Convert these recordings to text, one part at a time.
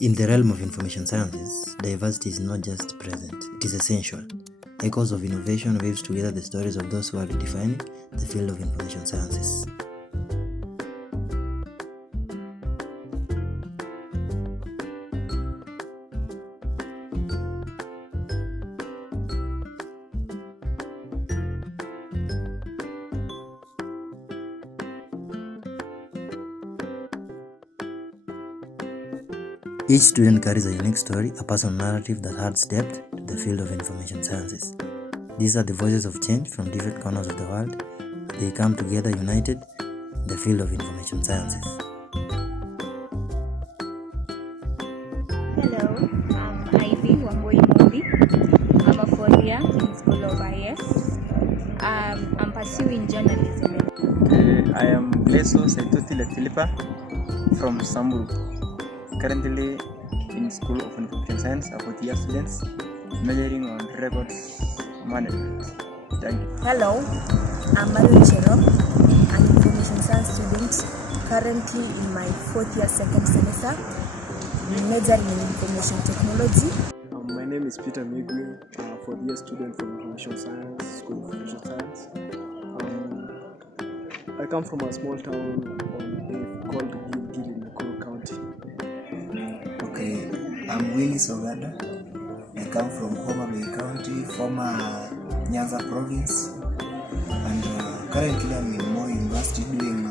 In the realm of information sciences, diversity is not just present, it is essential. Echoes of Innovation weaves together the stories of those who are redefining the field of information sciences. Each student carries a unique story, a personal narrative that adds depth to the field of information sciences. These are the voices of change from different corners of the world. They come together united in the field of information sciences. Hello, I'm Ivy Wambui Modi. I'm a fourth year in School of IS. I'm pursuing journalism. I am Bleso Saituti Philippa from Samburu. Currently in School of Information Science, a fourth-year students majoring on records management. Thank you. Hello, I'm Mario Cherop, an information science student currently in my fourth year second semester, majoring in information technology. My name is Peter Migwi, a fourth-year student from Information Science, School of Information Science. I come from a small town called Gilgil in Nakuru County. Okay, I'm Willie Sogada. I come from Homa Bay County, former Nyanza province, and currently I'm in Moi University doing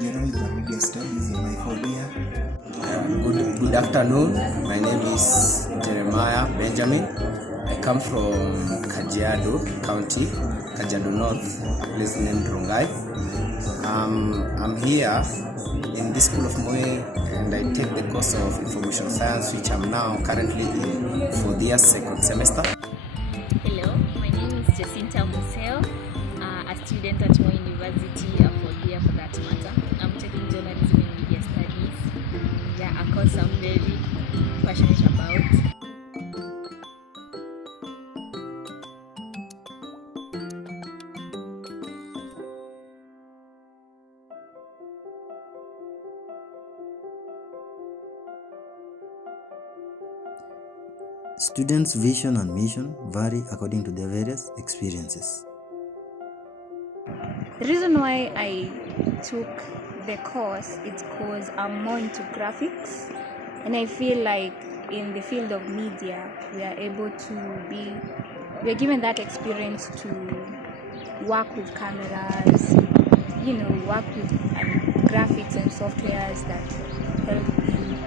journalism and media studies in my fourth year. Good afternoon. My name is Jeremiah Benjamin. I come from Kajiado County, Kajiado North, a place named Rongai. I'm here in this School of Moi, and I take the course of Information Science, which I'm now currently in for the second semester. Hello, my name is Jacinta Museo, a student at Moi University, a fourth year for that matter. I'm taking journalism and media studies. Yeah, a course I'm very passionate about. Students' vision and mission vary according to their various experiences. The reason why I took the course is because I'm more into graphics, and I feel like in the field of media we are given that experience to work with cameras, work with graphics and softwares that help you,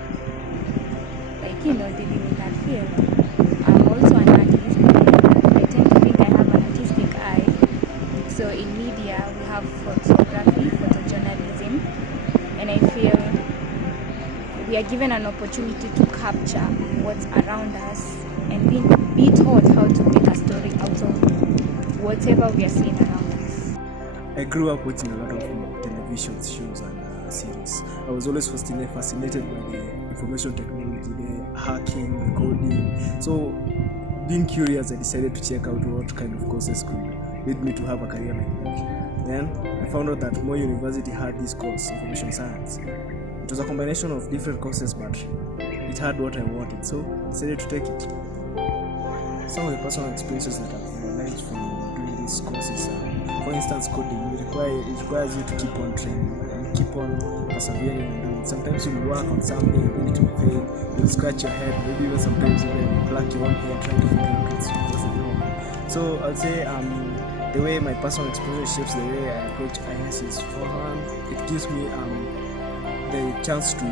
dealing with that field. I'm also an artist. I tend to think I have an artistic eye. So in media, we have photography, photojournalism, and I feel we are given an opportunity to capture what's around us and be taught how to make a story out of whatever we are seeing around us. I grew up watching a lot of television shows and series. I was always fascinated by the information technology, the hacking, the coding. So, being curious, I decided to check out what kind of courses could lead me to have a career like that. Then I found out that Moi University had this course, Information Science. It was a combination of different courses, but it had what I wanted, so I decided to take it. Some of the personal experiences that I've realized from doing these courses, for instance, coding, it requires you to keep on training and keep on persevering and doing it. Sometimes you'll work on something and it will fail, you'll scratch your head, maybe even sometimes you will pluck your own hair trying to figure out what's wrong. So I'll say the way my personal experience shapes the way I approach IS is, for one, it gives me the chance to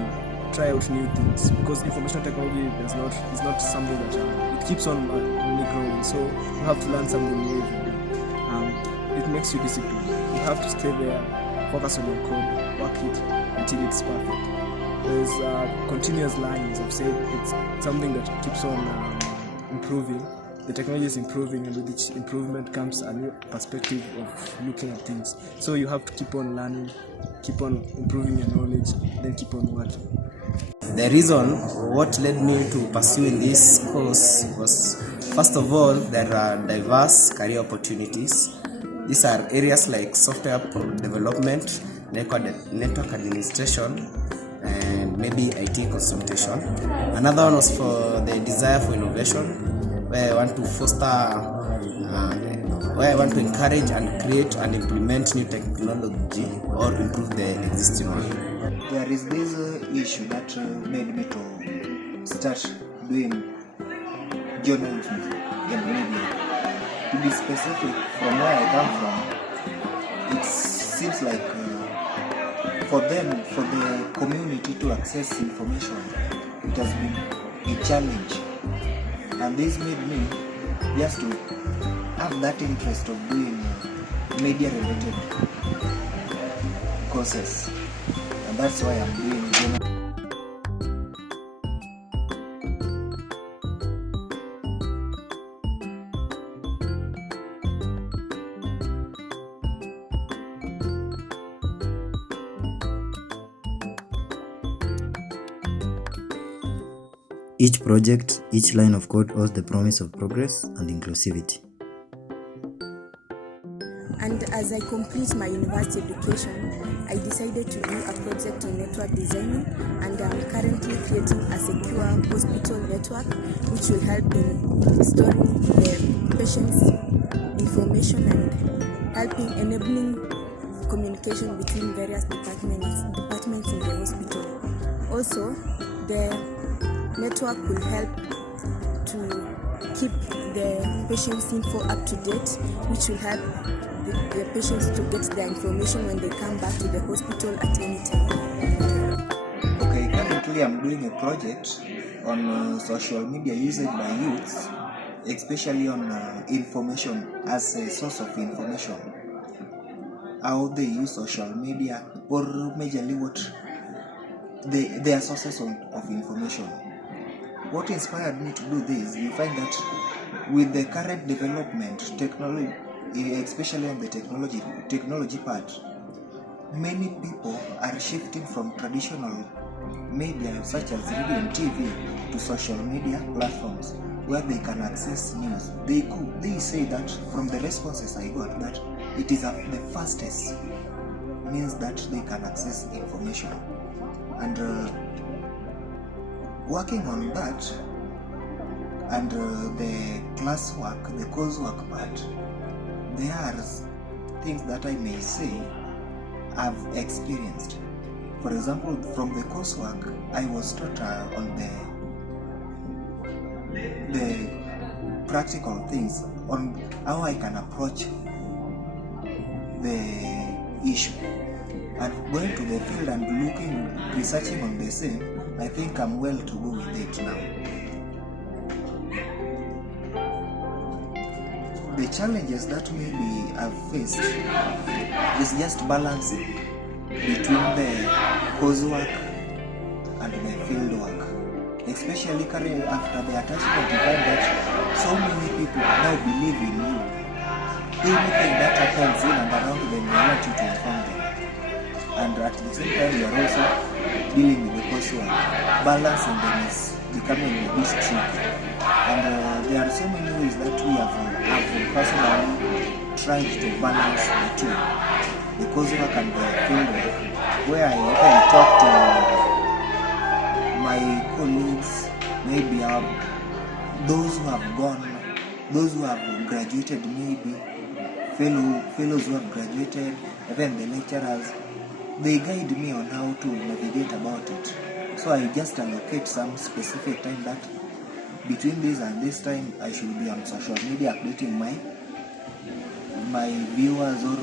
try out new things, because information technology is not something that it keeps on only growing, so you have to learn something new every day. It makes you disciplined. You have to stay there, focus on your code, work it until it's perfect. There's continuous learning, as I've said. It's something that keeps on improving. The technology is improving, and with each improvement comes a new perspective of looking at things. So you have to keep on learning, keep on improving your knowledge, then keep on working. The reason what led me to pursuing this course was, first of all, there are diverse career opportunities. These are areas like software development, network administration, and maybe IT consultation. Another one was for the desire for innovation, where I want to where I want to encourage and create and implement new technology or improve the existing one. There is this issue that made me to start doing journalism and media. To be specific, from where I come from, it seems like for the community to access information, it has been a challenge. And this made me just to have that interest of doing media related courses. And that's why I'm doing journalism. Each project, each line of code holds the promise of progress and inclusivity. And as I complete my university education, I decided to do a project on network designing, and I'm currently creating a secure hospital network which will help in storing the patient's information and helping enabling communication between various departments in the hospital. Also, the network will help to keep the patient's info up to date, which will help the patients to get their information when they come back to the hospital at any time. Okay, currently I'm doing a project on social media used by youths, especially on information as a source of information. How they use social media, or majorly what their sources of information. What inspired me to do this, you find that with the current development, technology, especially on the technology part, many people are shifting from traditional media such as radio and TV to social media platforms where they can access news. They say that from the responses I got that it is the fastest means that they can access information. And working on that and the classwork, the coursework part, there are things that I may say I've experienced. For example, from the coursework, I was taught on the practical things on how I can approach the issue. And going to the field and researching on the same, I think I'm well to go with it now. The challenges that maybe I've faced is just balancing between the coursework and the field work. Especially after the attachment, you find that so many people now believe in you. Anything that happens in and around them, they want you to inform them. And at the same time, you are also dealing with the coursework. Balancing them is becoming a bit tricky. And there are so many ways that we have personally tried to balance the two, the coursework and the fieldwork, where I often talk to my colleagues, maybe those who have gone, those who have graduated, maybe fellows who have graduated, even the lecturers. They guide me on how to navigate about it. So I just allocate some specific time that between this and this time I should be on social media updating my viewers or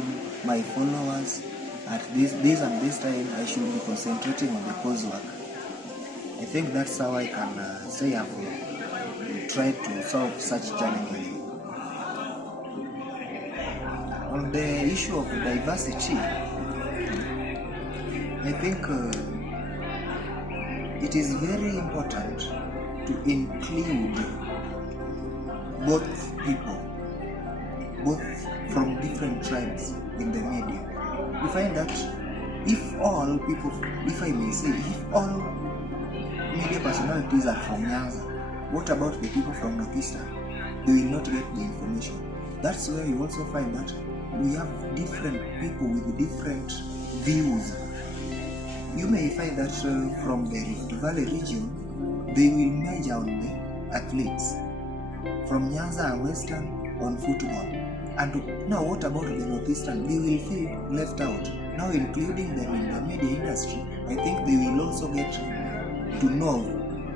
my followers. At this and this time I should be concentrating on the coursework. I think that's how I can say I've tried to solve such challenges. On the issue of diversity, I think it is very important to include both people, both from different tribes in the media. You find that if all people, if I may say, if all media personalities are from Nyanza, what about the people from Northeastern? They will not get the information. That's where you also find that we have different people with different views you may find that from the Rift Valley region, they will measure on the athletes. From Nyanza and Western on football. And now what about the Northeastern? They will feel left out. Now including them in the media industry, I think they will also get to know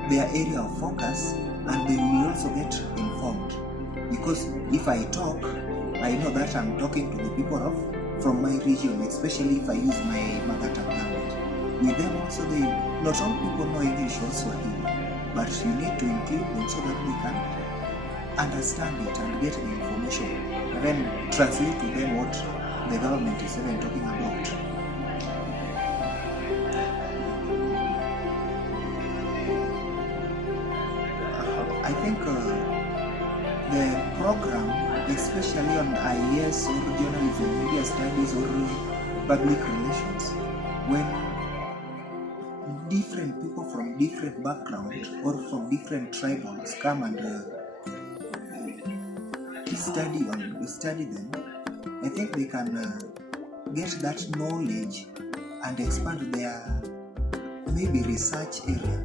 their area of focus, and they will also get informed. Because if I talk, I know that I'm talking to the people from my region, especially if I use my mother tongue language. With them also, not all people know English or Swahili, but you need to include them so that they can understand it and get the information, and then translate to them what the government is even talking about. I think the program, especially on IES or journalism, media studies or public relations, when different people from different backgrounds or from different tribals come and study them, I think they can get that knowledge and expand their maybe research area.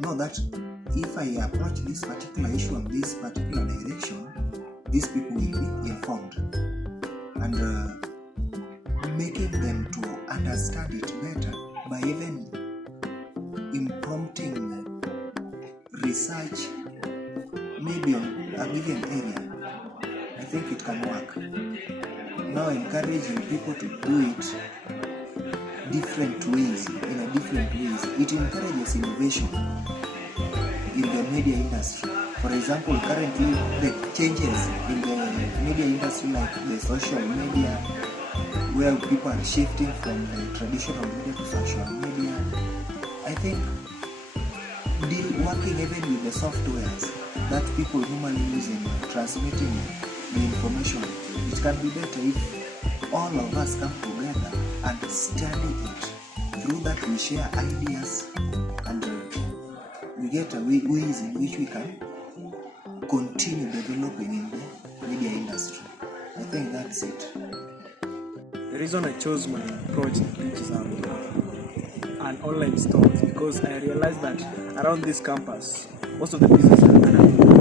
Know that if I approach this particular issue on this particular direction, these people will be informed, and making them to understand it better by even prompting research maybe on a given area. I think it can work. Now encouraging people to do it different ways, it encourages innovation in the media industry. For example, currently the changes in the media industry, like the social media, where people are shifting from the traditional media to social media, I think working even with the softwares that people normally use in transmitting the information, it can be better if all of us come together and study it. Through that we share ideas, and we get ways in which we can continue developing in the media industry. I think that's it. The reason I chose my project, which is an online store, is because I realized that around this campus, most of the businesses,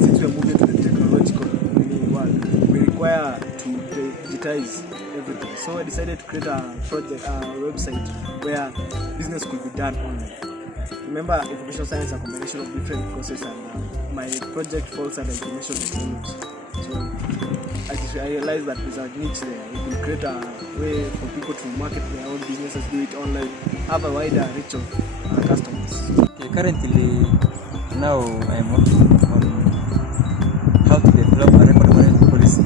since we are moving to the technological world, we require to digitize everything. So I decided to create a website where business could be done online. Remember, information science is a combination of different courses, and my project falls under information technology. So I realized that there's a niche there. We can create a way for people to market their own businesses, do it online, have a wider reach of customers. Okay, currently, now I'm working on how to develop a record management policy.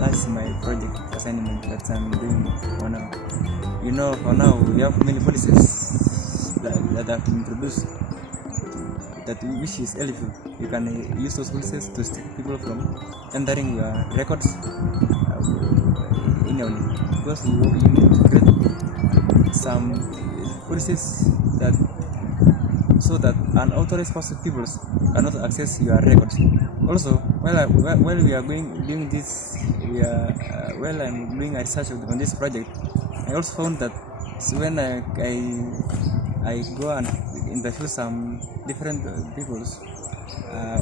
That's my project assignment that I'm doing for now. You know, for now we have many policies that have been introduced which is eligible. You can use those policies to stop people from entering your records annually, because you need to create some policies that so that unauthorized people cannot access your records. Also, while we are doing this, while I'm doing a research on this project, I also found that when I go and interview some different peoples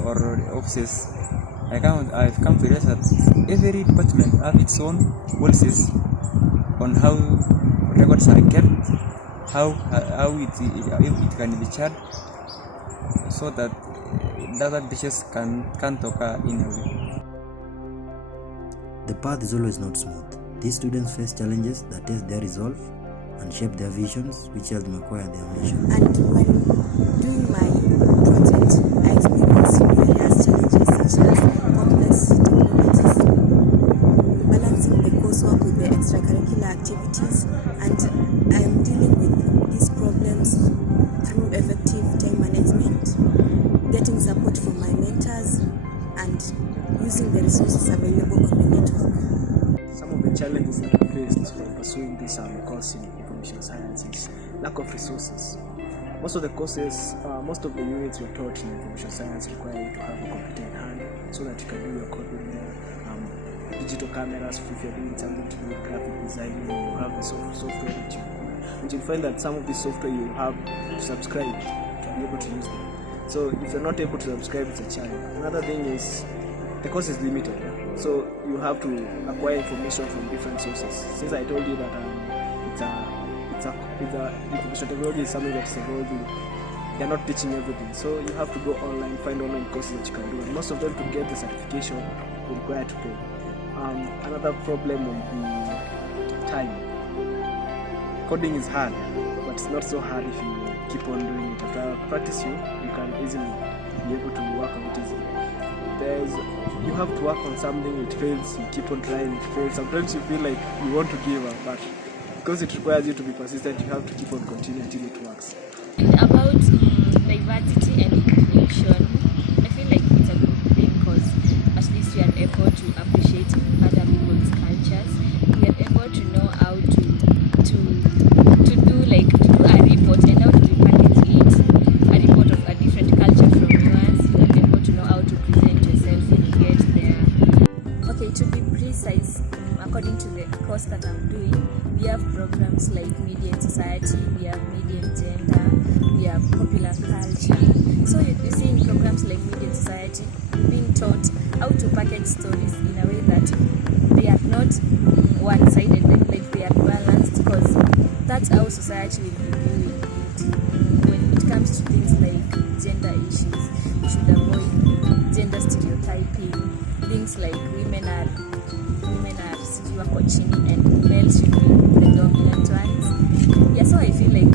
or offices, I've come to realize that every department have its own policies on how records are kept, how it can be charged, so that data breaches can't occur in a way. The path is always not smooth. These students face challenges that test their resolve and shape their visions, which help them acquire their mission. And when doing my project, I experienced various challenges such as complex technologies, balancing the coursework with the extracurricular activities, and I am dealing with these problems through effective time management, getting support from my mentors, and using the resources available on the network. Some of the challenges that I faced while pursuing this course in information science is lack of resources. Most of the courses, most of the units you're taught in information science require you to have a computer in hand so that you can do your coding there. Digital cameras, if you're doing something to do with graphic design, you have the software that you and you'll find that some of this software you have to subscribe to be able to use them. So if you're not able to subscribe, it's a challenge. Another thing is the course is limited, so you have to acquire information from different sources. Since I told you that information technology is something that's evolving, they're not teaching everything, so you have to go online, find online courses that you can do, and most of them, to get the certification, you require to pay. Another problem will be time. Coding is hard, but it's not so hard if you keep on doing it. After practice, you can easily be able to work on it easily. You have to work on something, it fails, you keep on trying, it fails. Sometimes you feel like you want to give up, but because it requires you to be persistent, you have to keep on continuing until it works. And about diversity and inclusion, I feel like it's a good thing because at least we are able to appreciate other people's cultures. We are able to know how to do a report and how to repackage it, a report of a different culture from yours. You are able to know how to present yourself when you get there. Okay, to be precise, according to the course that I'm doing, we have programs like Media and Society, we have Media and Gender, we have Popular Culture. So you see, in programs like Media and Society, you're being taught how to package stories in a way that they are not one-sided, like they are balanced, because that's how society will be viewing it. When it comes to things like gender issues, you should avoid gender stereotyping, things like women are chini and males should be the dominant ones. Yeah, so I feel like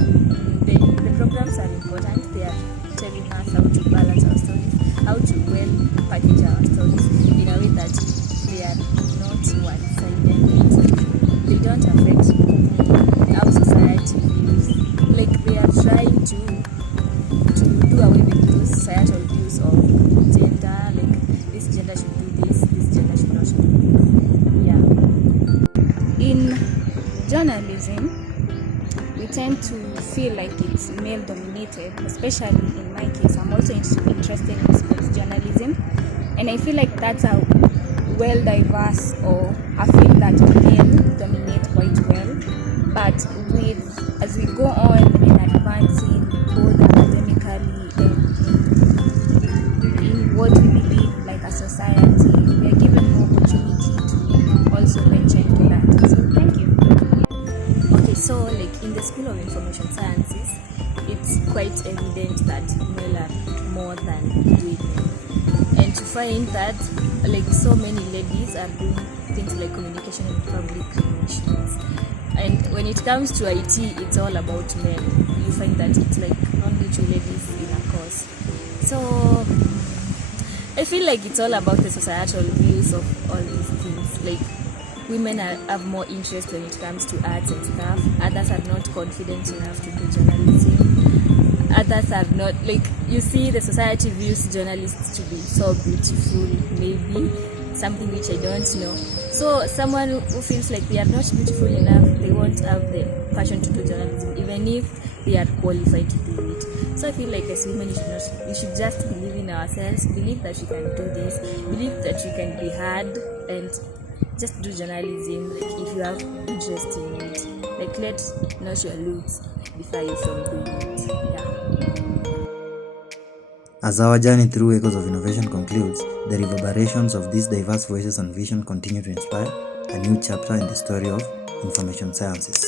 the programs are important. They are telling us how to balance our stories, how to well package our stories in a way that they are not one-sided. They don't affect how society views. Like they are trying to do away with those societal views of gender, like this gender should do this gender should not do this. Yeah. In journalism, we tend to feel like it's male dominated, especially in my case. I'm also interested in sports journalism, and I feel like that's a well diverse or a field that men dominate quite well. But as we go on in advancing both academically and in what we believe like a society, we are given more opportunity to also venture into that. So thank you. Okay, so like in the School of Information Sciences, it's quite evident that men are more than women, and to find that like so many ladies are doing things like communication and public relations. And when it comes to IT, it's all about men. You find that it's like only 2 ladies in a course. So I feel like it's all about the societal views of all these things. Like women have more interest when it comes to arts and stuff. Others are not confident enough to do journalism. Others are not, like, you see, the society views journalists to be so beautiful, maybe something which I don't know. So someone who feels like they are not beautiful enough, they won't have the passion to do journalism, even if they are qualified to do it. So I feel like as women, we should just believe in ourselves, believe that we can do this, believe that we can be heard, and just do journalism. Like if you have interest in it, like let's not your looks deter you from doing it. Yeah. As our journey through Echoes of Innovation concludes, the reverberations of these diverse voices and vision continue to inspire a new chapter in the story of information sciences.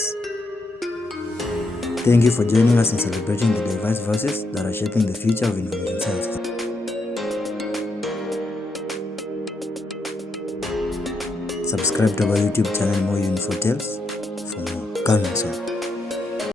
Thank you for joining us in celebrating the diverse voices that are shaping the future of information sciences. Subscribe to our YouTube channel More Info Tales for more. Coming soon.